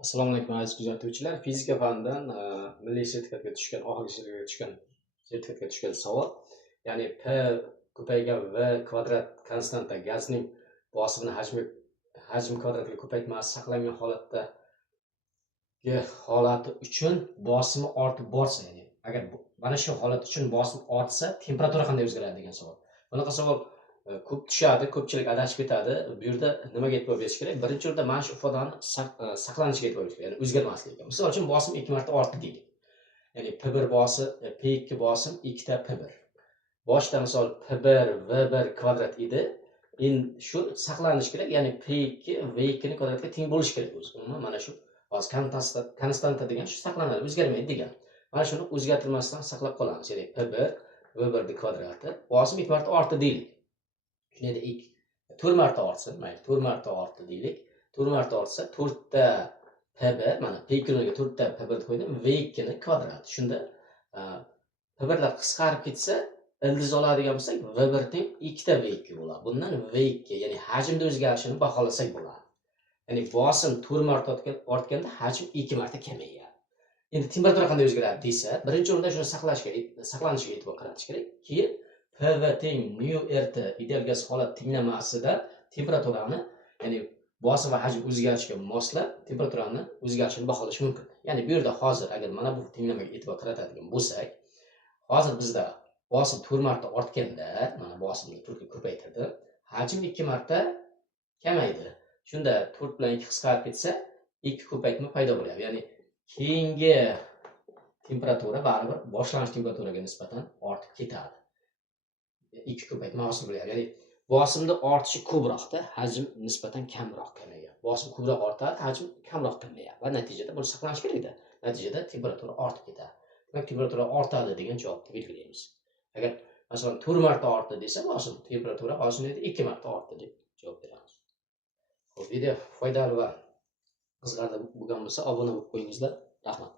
Assalomu alaykum aziz kuzatuvchilar. Fizika fanidan milliy sertifikatga tushgan, sertifikatga tushgan savol. Ya'ni P ko'paygan V kvadrat konstanta gazning bosimini hajm kvadratiga ko'paytmasi saqlangan holati uchun bosimi ortib borsa, ya'ni agar mana shu holat uchun bosim ortsa, temperatura qanday o'zgaradi degan savol. Bunaqa savol ko'p tushadi, ko'pchilik adashib ketadi. Bu yerda nimaga e'tibor berish kerak? Birinchi o'rinda mana shu ifodani saqlanishiga e'tibor berish kerak, ya'ni o'zgarmasligiga. Misol uchun bosim 2 marta ortdi deylik. Ya'ni P1 bosim, P2 bosim 2 ta P1. Boshda misol P1 V1 kvadrat edi. Endi shu saqlanishi kerak, ya'ni P2 V2 ning kvadratiga teng bo'lishi kerak o'zi. Umuman mana shu hozir konstanta degan shu saqlanadi, o'zgarmaydi degan. Mana shuni o'zgartirmasdan saqlab qolamiz. Ya'ni P1 V1 ning kvadrati bosim 2 marta ortdi deylik. Shunda 4 marta ortsin, mayli 4 marta ortdi deylik. 4 marta ortsa 4 ta P1, mana P2 ga 4 ta P1 qo'ydim, V2 ning kvadrati. Shunda P1 lar qisqarib ketsa, ildiz oladigan bo'lsak, V1 teng 2 ta V2 bo'ladi. Bundan V2, ya'ni hajmda o'zgarishini baholasak bo'ladi. Ya'ni bosim 4 marta ortganda hajm 2 marta kamayadi. Endi temperatura qanday o'zgaradi desa, birinchi o'rinda shuni saqlanishiga e'tibor qaratish kerak. Keyin PV teng mu RT ideal gaz holat tenglamasida temperaturani, ya'ni bosim va hajm o'zgarishiga moslab temperaturani o'zgarishini baholash mumkin. Ya'ni bu yerda hozir agar mana bu tenglamaga e'tibor qaratadigan bo'lsak, hozir bizda bosim 4 marta ortganda, mana bosimni 4 ga ko'paytirdi, hajm 2 marta kamaydi. Shunda 4 bilan 2 qisqarib ketsa, 2 ko'paytma paydo bo'lyapti. Ya'ni keyingi temperatura baribir boshlang'ich temperaturaga nisbatan ortib ketadi. 2 ko'paytma hosil bo'lyapti. Ya'ni bosimni ortishi ko'proqda, hajm nisbatan kamroq kamaygan. Bosim ko'proq ortadi, hajm kamroq kamayadi va natijada buni saqlanish kerak-da. Natijada temperatura ortib ketadi. Demak, temperatura ortadi degan javobni belgilaymiz. Agar masalan 4 marta ortdi desa, bosim temperatura hozir 2 marta ortdi deb javob beramiz. Xo'p, video foydali va qiziqarli bo'lgan bo'lsa, obuna bo'lib qo'yingizlar. Rahmat.